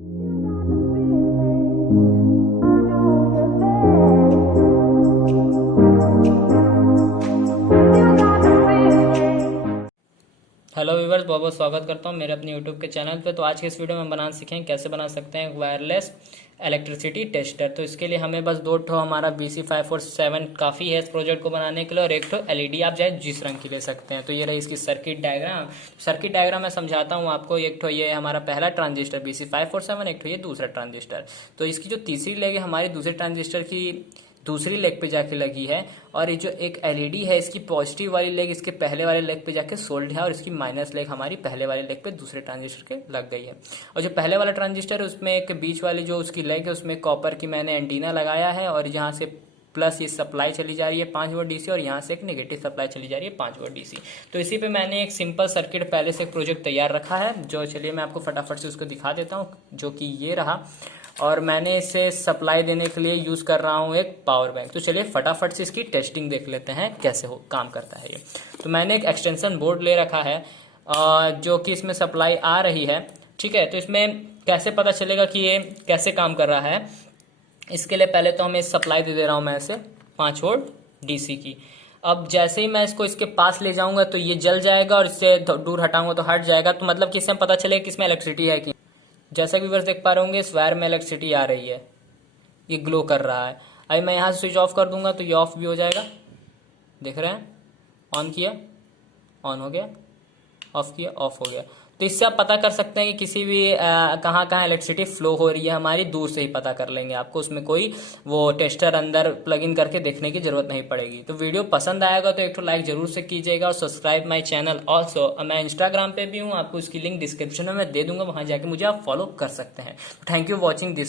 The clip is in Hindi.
हेलो व्यूवर्स, बहुत बहुत स्वागत करता हूँ मेरे अपने यूट्यूब के चैनल पे। तो आज के इस वीडियो में बनाना सीखेंगे कैसे बना सकते हैं वायरलेस इलेक्ट्रिसिटी टेस्टर। तो इसके लिए हमें बस दो ठो हमारा BC547 काफ़ी है इस प्रोजेक्ट को बनाने के लिए, और एक ठो एलईडी आप चाहे जिस रंग की ले सकते हैं। तो ये रही इसकी सर्किट डायग्राम। सर्किट डायग्राम मैं समझाता हूँ आपको। एक ठो ये हमारा पहला ट्रांजिस्टर BC547, एक ठो ये दूसरा ट्रांजिस्टर। तो इसकी जो तीसरी लेग है हमारी दूसरे ट्रांजिस्टर की दूसरी लेग पे जाके लगी है, और ये जो एक एलईडी है इसकी पॉजिटिव वाली लेग इसके पहले वाले लेग पे जाके सोल्ड है, और इसकी माइनस लेग हमारी पहले वाले लेग पे दूसरे ट्रांजिस्टर के लग गई है। और जो पहले वाला ट्रांजिस्टर है उसमें एक बीच वाली जो उसकी लेग है उसमें कॉपर की मैंने एंटीना लगाया है, और यहाँ से प्लस ये सप्लाई चली जा रही है 5 वोल्ट डीसी, और यहाँ से एक नेगेटिव सप्लाई चली जा रही है 5 वोल्ट डीसी। तो इसी पे मैंने एक सिंपल सर्किट पहले से एक प्रोजेक्ट तैयार रखा है, जो चलिए मैं आपको फटाफट से उसको दिखा देता हूँ, जो कि ये रहा। और मैंने इसे सप्लाई देने के लिए यूज़ कर रहा हूँ एक पावर बैंक। तो चलिए फटाफट से इसकी टेस्टिंग देख लेते हैं कैसे हो काम करता है ये। तो मैंने एक एक्सटेंशन बोर्ड ले रखा है जो कि इसमें सप्लाई आ रही है। ठीक है, तो इसमें कैसे पता चलेगा कि ये कैसे काम कर रहा है, इसके लिए पहले तो हमें सप्लाई दे रहा हूँ मैं इसे 5 वोल्ट डीसी की। अब जैसे ही मैं इसको इसके पास ले जाऊंगा तो ये जल जाएगा, और इससे दूर हटाऊंगा तो हट जाएगा। तो मतलब कि इससे पता चलेगा कि इसमें इलेक्ट्रिसिटी है कि। जैसा कि व्यूअर्स देख पा रहे होंगे इस वायर में इलेक्ट्रिसिटी आ रही है, ये ग्लो कर रहा है। अभी मैं यहाँ से स्विच ऑफ कर दूंगा तो ये ऑफ भी हो जाएगा, देख रहे हैं। ऑन किया, ऑन हो गया, ऑफ किया, ऑफ हो गया। तो इससे आप पता कर सकते हैं कि किसी भी कहाँ कहाँ इलेक्ट्रिसिटी फ्लो हो रही है हमारी, दूर से ही पता कर लेंगे। आपको उसमें कोई वो टेस्टर अंदर प्लग इन करके देखने की जरूरत नहीं पड़ेगी। तो वीडियो पसंद आएगा तो एक तो लाइक जरूर से कीजिएगा, और सब्सक्राइब माई चैनल। ऑल्सो मैं इंस्टाग्राम पे भी हूँ, आपको इसकी लिंक डिस्क्रिप्शन में मैं दे दूंगा, वहां जाके मुझे आप फॉलो कर सकते हैं। Thank you watching this.